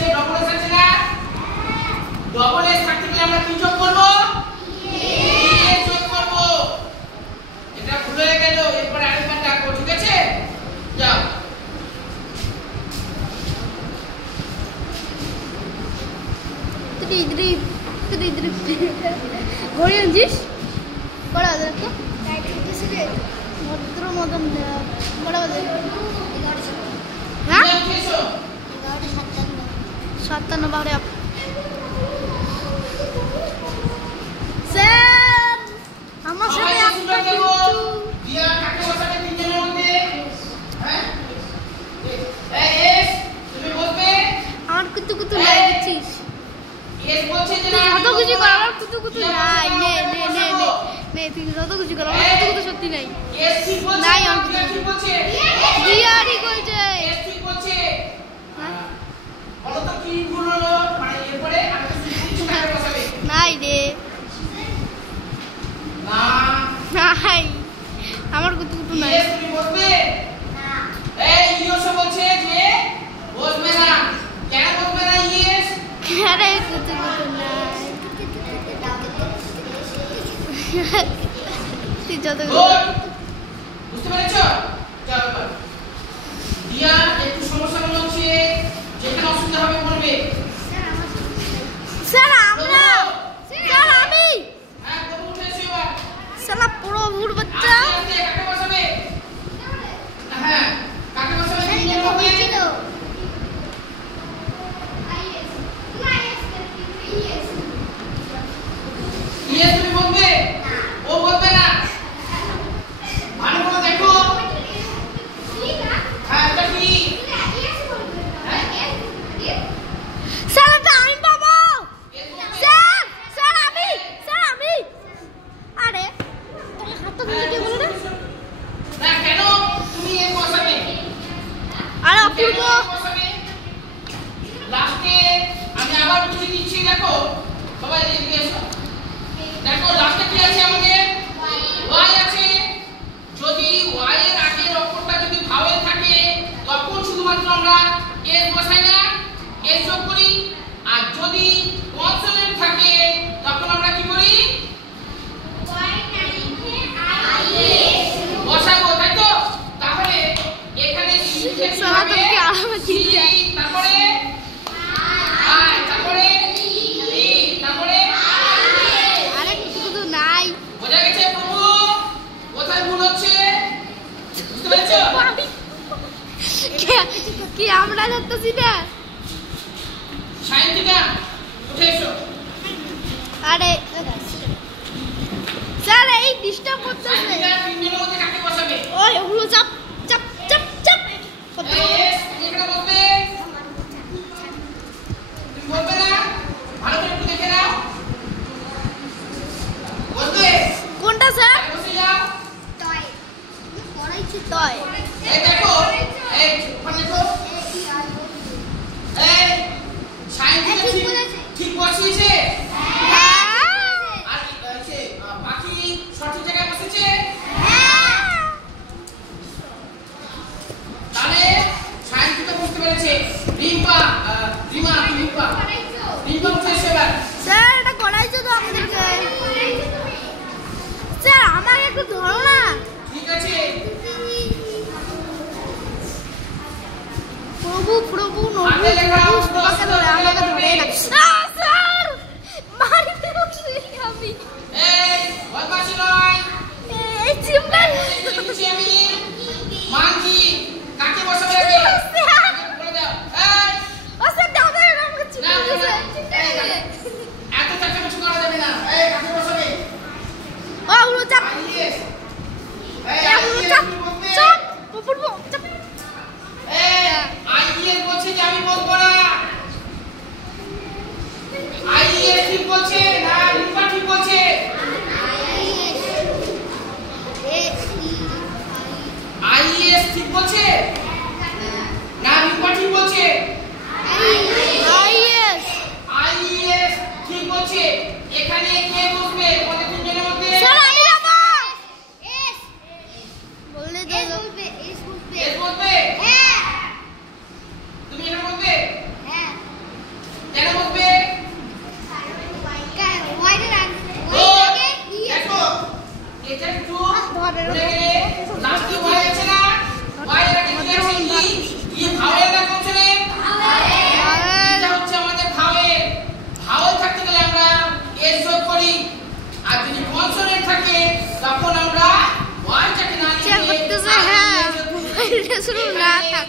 আছে double S আছে না ডবল এস থাকতে গেলে আমরা কি যোগ করব এ যোগ করব এটা ভুলে গেল এরপর আরেকবার ডাকবো ঠিক আছে যাও ঘড়ি আনছিস কটা বাজে তো ভদ্র মতন কটা বাজে হ্যাঁ 57 বারে স্যার আমার সাথে একটা কিন্তু দিয়া কাকে বসাবে তিনজনের মধ্যে হ্যাঁ এই এস তুমি বলবে আমার কুতু কুতু লাই দিছিস এস বলছে যে না যত কিছু কর আমার কুতু কুতু নাই নে নে নে নে নে তুই যত কিছু কর আমার কুতু কুতু সত্যি নাই এস ঠিক বলছে নাই আমার কুতু ঠিক বলছে দিয়ারি কইছে এস ঠিক বলছে বলো তো কি ভুল হলো মানে এরপরে আমাকে কিছু কাকে বসাবে নাই রে না নাই আমার কুতু কুতু নাই এস তুমি বলবে না এই ইওসো বলছে যে বলবে না কেন বলবে না ইয়েস আরে কুতু কুতু নাই তুই যত গুড বুঝতে পেরেছো চলো এবার দিয়া একটু সমস্যা হলো হচ্ছে যেখানে অসুবিধা হবে বলবে স্যার আমরা স্যার আমি হ্যাঁ প্রভু উঠে এসো এবার সালা প্রভুর বাচ্চা আস্তে আস্তে কাকে বসাবে হ্যাঁ কাকে বসাবে তিনজনের মধ্যে ইয়েস তুমি বলবে ও বলবে না ভালো করে দেখো হ্যাঁ এটা কি স্যার এটা আমি পাবো স্যার স্যার আমি আরে তোমার হাত তো দিতে বলো না না কেন তুমি এর বসাবে আরে অপূর্ব লাস্টে আমি আবার বুঝে দিচ্ছি দেখো সবাই এদিকে এসো দেখো লাস্টে কি আছে আমাদের y আছে যদি y এর আগের অক্ষরটা যদি ভাওয়েল থাকে তখন শুধুমাত্র আমরা s বসাই না s যোগ করি আর যদি কনসোনেন্ট থাকে তখন আমরা কি করি বসাবো তাই তো তাহলে এখানে সারা তো কি আরামে চিনতে তারপরে আই তারপরে ই তারপরে আরে কুতু কুতু নাই বোঝা গেছে প্রভু কোথায় ভুল হচ্ছে বুঝতে পেরেছো কি আমরা ধরতেছি না সায়ন্তিকা উঠে এসো আরে স্যার এই ডিস্টার্ব করতেছে সায়ন্তিকা তিনজনের মধ্যে কাকে বসাবে ওই ওগুলো চাপ চাপ চাপ চাপ এস তুমি এখানে বসবে তুমি বলবে না ভালো করে একটু দেখে নাও বলবে কোনটা স্যার বসে যাও তয় এই দেখো এই ওখানে দেখো এই সায়ন্তিকা ঠিক বসিয়েছে আর বাকি সঠিক জায়গায় বসেছে তাহলে সায়ন্তিকা বুঝতে পেরেছে রিম্পা উঠে এসো এবার স্যার এটা করাইছো তো আমাদেরকে স্যার আমাকে একটু ধরো না ঠিক আছে প্রভু প্রভু হাতে লেখা প্রভু সবাইকে ধরে আমাকে ধরে না স্যার মারতে বসে আমি এই বদমাশি নয় এই চিমটার দেখেছি আমি মানছি কাকে বসাবে আগে বলে দাও এই ও স্যার দাদা আমাকে চিমটা দিয়েছে এত চাচামেচি করা যাবে না এই কাকে বসাবে ও উলো চাপ আইএস উলো চাপ চাপ উপর চাপ এই আইএস বলছে যে আমি বলবো না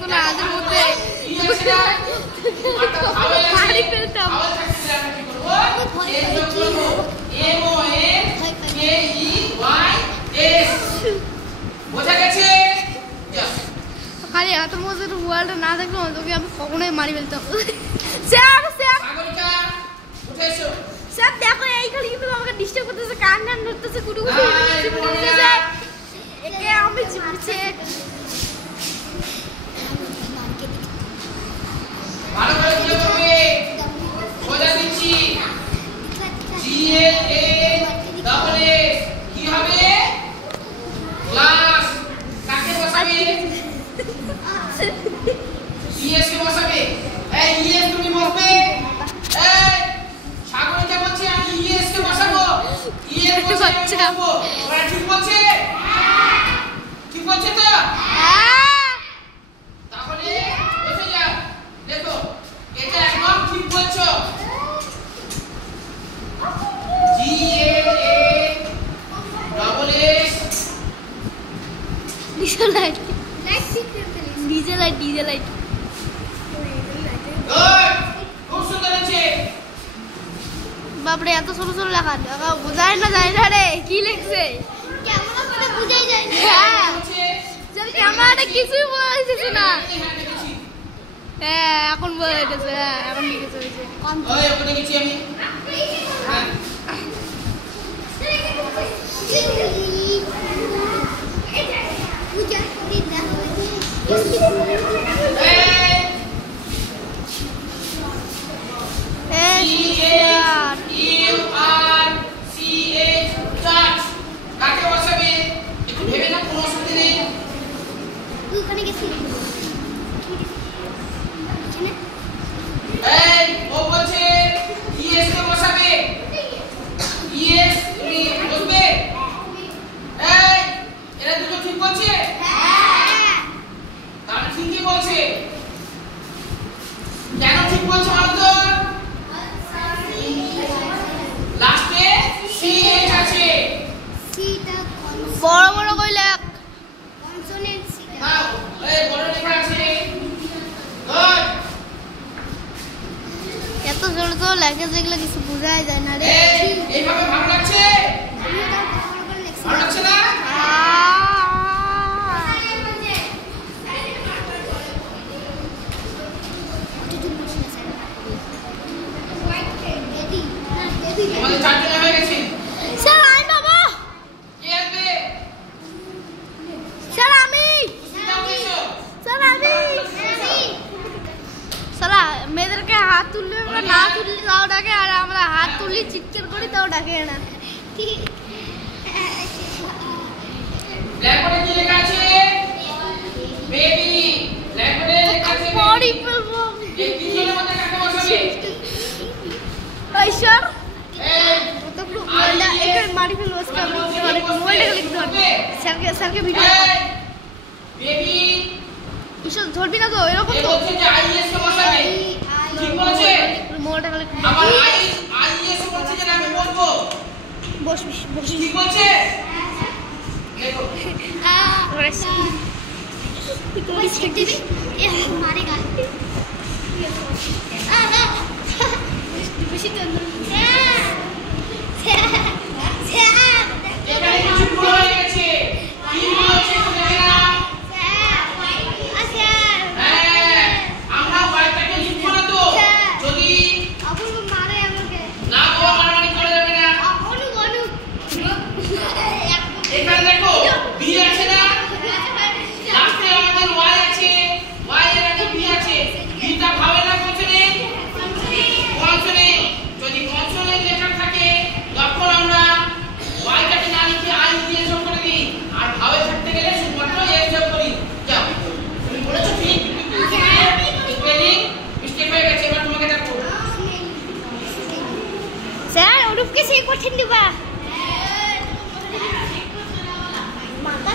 হতো না আজের মধ্যে কি আছে না মাথা ভাওয়েল আছে বাড়ি ফেলতাম ভাওয়েল থাকলে আমরা কি করব এর যোগ করব M O N K E Y S বোঝা গেছে যা খালি এত মজার ওয়ার্ল্ড না থাকলে তোকে আমি কখনোই মারি ফেলতাম স্যার স্যার সাগরিকা উঠে এসো স্যার দেখো এই খালি কিন্তু আমাকে ডিস্টার্ব করতেছে কান কান ধরতেছে কুটু কুটু একে আমি চিপছে ভালো করে কি করবে বোঝা দিচ্ছি G L A double S কি হবে ক্লাস কাকে বসাবে CS কে বসাবে এই ES তুমি বসবে এই সাগরিকা বলছি আমি ES কে বসাবো ES বসাবো ওরা ঠিক বলছে ঠিক বলছে তো তাহলে বসে যাও দেখো এটা একদম ঠিক বলছো G L A double S DJ light good খুব সুন্দর হচ্ছে বাপরে এত ছোট ছোট লেখা লেখা বোঝায় না যায় না রে কি লিখছে ক্যামেরা করে বুঝাই যায় না হ্যাঁ ক্যামেরাটা কিছুই বোঝা যাচ্ছে না হ্যাঁ এখন বোঝা যাচ্ছে হ্যাঁ এখন লিখেছে হয়েছে ওই ওখানে গেছি আমি হ্যাঁ কাকে বসাবে একটু ভেবে না কোনো অসুবিধা নেই এই ও বলছে ইএস কে বসাবে ইএস তুমি বসবে এই এরা দুটো ঠিক বলছে তাহলে ঠিকই বলছে কেন ঠিক বলছে বলতো লাস্টে সিএইচ আছে বড় বড় কই লেখ নাও এই বড় লেখা আছে গুড এত ছোট ছোট লেখা যেগুলো কিছু বোঝাই যায় না রে এই এইভাবে ভালো লাগছে ভালো লাগছে না আমাদের চারজনে হয়ে গেছে স্যার আমি বাবা কে আসবে স্যার আমি সুস্মিতা উঠে এসো স্যার আমি সালা মেয়েদেরকে হাত তুললে আমরা না তুললে তাও ডাকে আর আমরা হাত তুললে চিৎকার করি তাও ডাকে না ব্ল্যাকবোর্ডে কি লেখা আছে বেবি ব্ল্যাকবোর্ডে লেখা আছে পড়ি ফেলবো এই তিনজনের মধ্যে কাকে বসাবে ওই স্যার এই তো মোবাইলটা একটু মারি ফেলবো আজকে আমি মোবাইলটা লিখতে পারবো স্যারকে ভিডিও বেবি ইসব ধরবি না তো এরকম এ তো বলছে যে আইএস কে বসাবে ঠিক বলেছে মোবাইলটা লিখতে আবার আইএস বলছে যে আমি বলবো বস বস ঠিক বলছে দেখো मारेगा এখানে কিছু ভুল হয়ে গেছে কি ভুল হচ্ছে একটু দেখে নাও হ্যাঁ আমরা ওয়াইটাকে লিখবো না তো যদি না বাবা মারামারি করা যাবে না এখানে দেখো বি আছে না লাস্টে আমাদের ওয়াই আছে ওয়াই এর আগে বি আছে বিটা ভাবে না কনসোনেন্ট কনসোনেন্ট যদি কনসোনেন্ট লেখা থাকে তখন আমরা ওয়াইটাকে না লিখে আই দিয়ে যোগ করে দিই আর ভাবে থাকতে গেলে শুধুমাত্র এস যোগ করি যাও তুমি বলেছো ঠিক স্পেলিং মিস্টেক হয়ে গেছে এবার তোমাকে দেখো স্যার ওরূপকে সেই কঠিন দিবা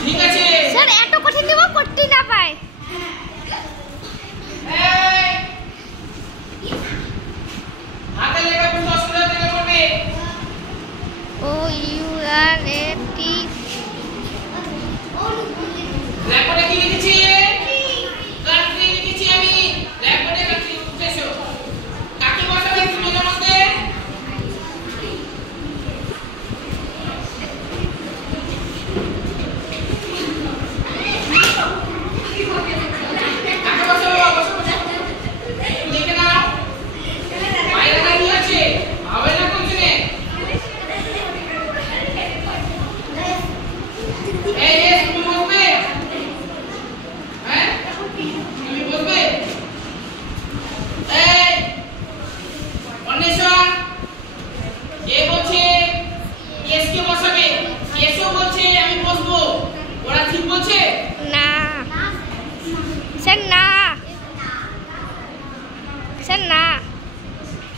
ঠিক আছে স্যার এত কঠিন দিব করতে না পায় এই হাতে লেখা বুঝতে অসুবিধা থেকে করবে ও ইউ আর এ টি ব্ল্যাকবোর্ডে কি লিখেছি কান্ট্রি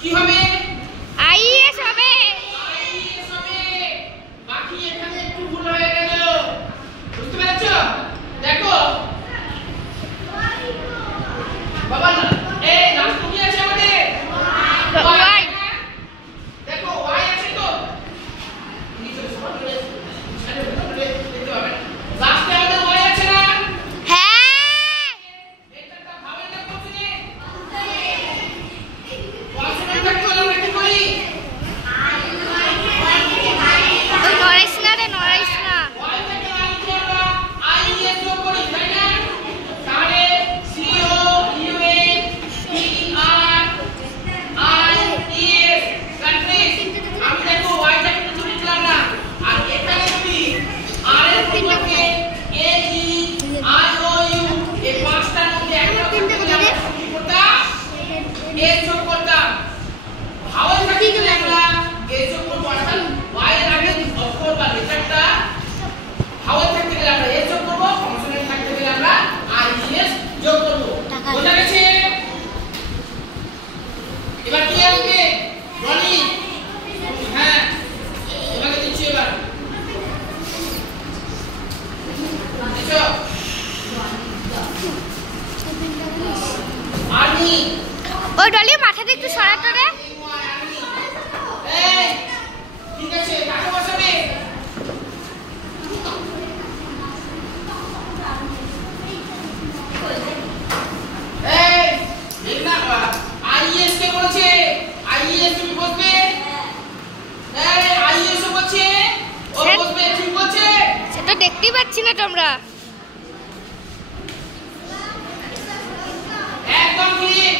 কি হবে? আইএস হবে। আইএস হবে। বাকি এখানে একটু ভুল হয়ে গেল, বুঝতে পেরেছো? দেখো বাবা, এই লাস্ট কি আছে আমাদের? ওয়াই। দেখো ওয়াই আছে তো, নিচে সমান করে দেখতে পাবেন। লাস্টে আমাদের ওয়াই আছে না? হ্যাঁ। এটা একটা ভাবেটা করতে নে। কনসোনেন্ট থাকতে হলে আমরা কি করি? ওই নড়াইস না রে, নড়াইস না। ওয়াই থেকে আইতে আমরা আইএস যোগ করি, তাই না? তাহলে C O U N T R I S countries. আমি দেখো ওয়াইটা কিন্তু লিখলাম না, আর এখানে যদি আর এর পরিবর্তে এ ই আই ও ইউ এই পাঁচটার মধ্যে একটা করতে গেলে আমরা কি করতাম? এ যোগ করতাম। হাওয়াই থাকতে গেলে আমরা এ যোগ করবো, অর্থাৎ ওয়াই এর আগে অক্ষর বা লেটারটা হাওয়াই থাকতে গেলে আমরা এ যোগ করবো, কনসোনেন্ট থাকতে গেলে আমরা আইএস যোগ করবো। বোঝা গেছে? এবার কি আসবে? রনি। হ্যাঁ, তোমাকে দিচ্ছি এবার। দিছো? আর্মি। ওই ডলি মাথাটা একটু সরাতো রে। এই, ঠিক আছে, কাকে বসাবে? এই, মেঘনা, আইএস কে বলেছে? আইএস তুমি বসবে? এই, আইএস ও বলছে, ও স্যার। বসবে, ঠিক বলছে? সেটা দেখতেই পাচ্ছি না তোমরা। একদম ঠিক।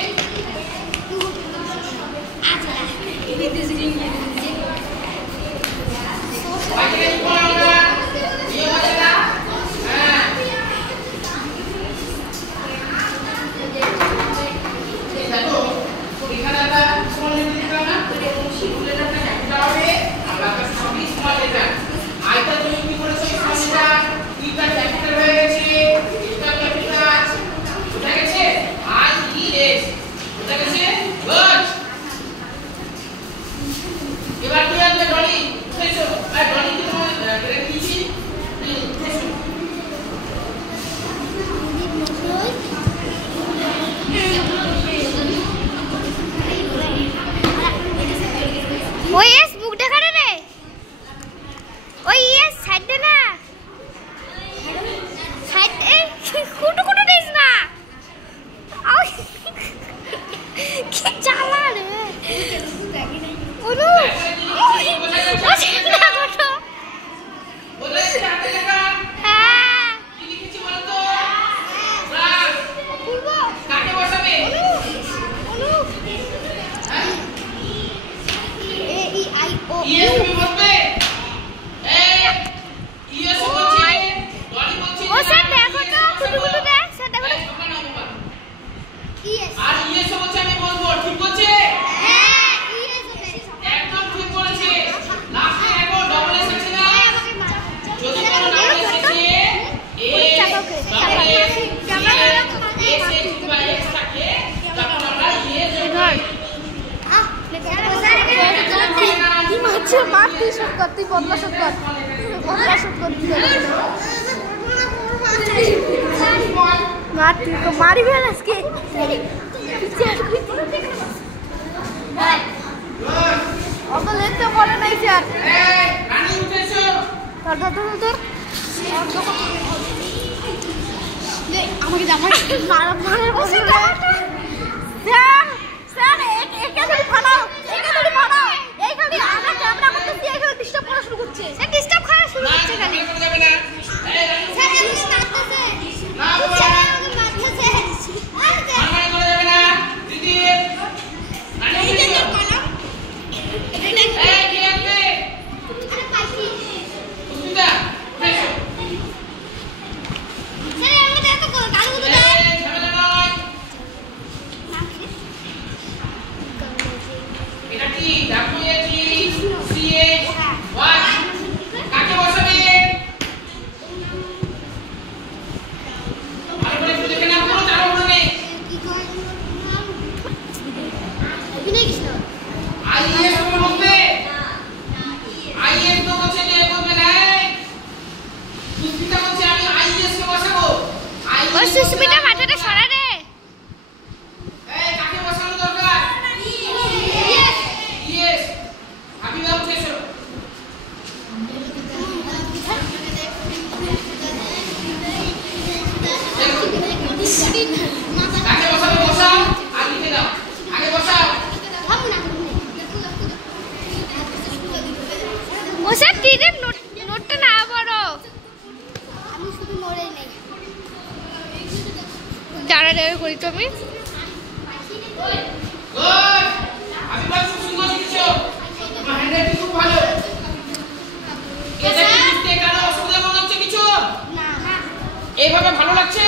বাকিটা কি বললাম আমরা? নিয়ম আছে না? হ্যাঁ। দেখো, এখানে একটা স্মল লেটার দিলাম না? স্মল লেটারটা ক্যাপিটাল হবে, আর বাকি সবই স্মল লেটার। আইটা তুমি কি করেছো? স্মল লেটার, ইটা ক্যাপিটাল হয়ে গেছে, এটা ক্যাপিটাল। বুঝা গেছে? I E S. বুঝা গেছে? গুড। এবার তুই আসবে ডলি, উঠেছো? আর ডলি কি তোমার কেটে দিয়েছি? উঠেছো? ওই এস মুখ দেখা রে। ওই এস সাইড দে না। সাইড এই কুটু কুটু দিস না। ওই কি জ্বালা রে। অনু ওই না কুটু। বলে হাতে লেখা হ্যাঁ। কি লিখেছি বলো তো? ক্লাস। বলবো কাকে বসাবে? অনু হ্যাঁ? এ ই আই ও ইএস তুমি বসবে? এই, ইএস ও বলছে, ডলি বলছে ও স্যার না, দেখো তো কুটু কুটু দেখ স্যার দেখো এই, তোমরা নাও বাবা। ইএস আর ইএস ও বলছে আমি বলবো, ঠিক বলছে? হ্যাঁ ইএস একদম ঠিক বলেছে। লাস্টে এখন ডবল এস আছে না? যদি কোনো ডবল এস আছে, এ ডবল এস এস কিংবা এক্স থাকে, তখন আমরা ইএস যোগ করি। মার তুই শোধ কর, তুই বদলা শোধ কর, বদলা শোধ কর। মার তুই তো মারি ফেল আজকে। অত লিখতে পারে নাই স্যার। এই, রানী উঠেছো? ধর ধর ধর ধর আমাকে জামাই মারা মারা বসে স্যার স্যার একে ধরে ফাড়াও, একে ধরে ফাড়াও। এই খালি আমরা ক্যামেরা করতেছি, এই খালি ডিস্টার্ব করা শুরু করছে। স্যার ডিস্টার্ব করা শুরু না, করছে খালি। করা যাবে না। এই, রানী স্যার উঠেছো? এমনি মারতেছে। না বাবা, স্যার আমাকে মারতেছে। মারামারি করা যাবে না। দিদি, রানী এই যে উঠেছো? তোর কলম। এই, কে আসবে? আরে পাখি। সুস্মিতা, উঠেছো? স্যার আমাকে এত গালগুলো এই, দেয়। ঝামেলা নয়। এটা কি? WHECH, what? কাকে বসাবে? ভালো করে একটু দেখে নাও, কোনো চাপ নেই। কি কয়? বিনয় কৃষ্ণ। গুড আমি খুব সুন্দর লিখেছো তোমার হ্যান্ডরাইটিং খুব ভালো এটা কি বুঝতে কারো অসুবিধা মনে হচ্ছে কিছু না এইভাবে ভালো লাগছে